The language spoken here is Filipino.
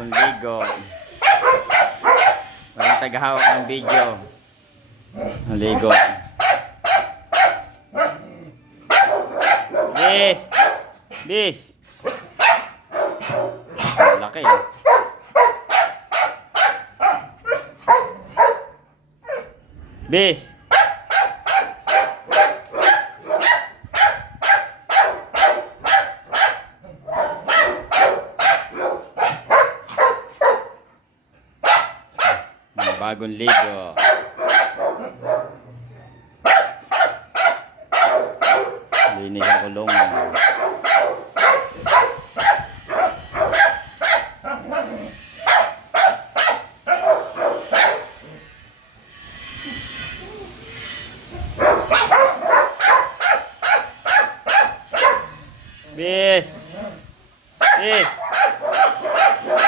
Bagong ligo. Walang tagahawak ng video. Ang ligo. Bis! Bis! Laki eh. Bis! Bagong ligo. Linis ang kulungan.